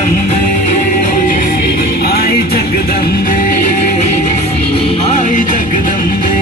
जगदंबे आई जगदंबे आई जगदंबे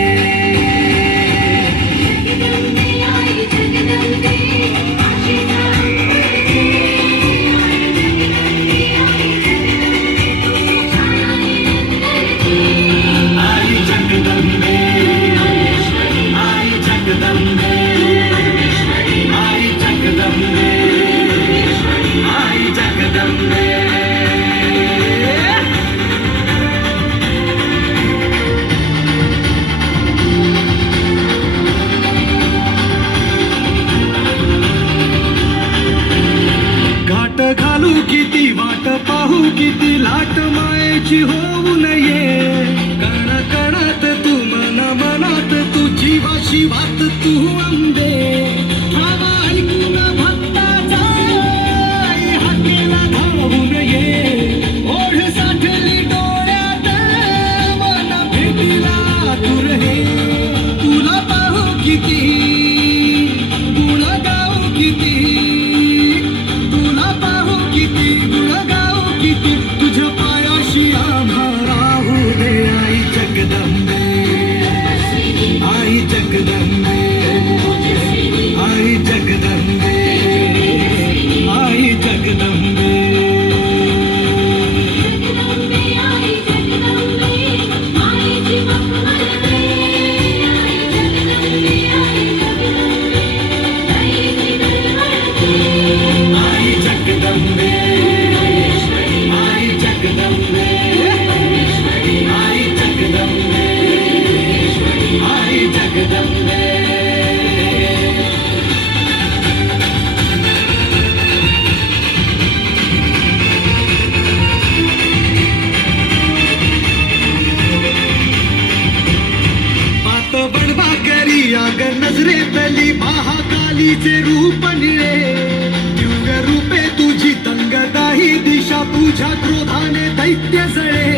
घालू किती वाट पाहू किती लाट मायेची होऊ नये कण कणात तू मन मनात तुझी वाशी वात तू अंबे ठावा ऐकून भक्ताचा हाकेला धावू नये ओढ साठली डोळ्यात मन भेटीला तू रहे तुला पाहू किती तुला गाऊ किती तुझ्या पायाशी आम्हा राहू दे आई जगदंबे आई जगदंबे आई जगदंबे आई जगदंबे नजरेतली महाकालीचे रूप निळे दिव्य रूपे तुझी तंगदाही दिशा तुझ्या क्रोधाने दैत्य जळे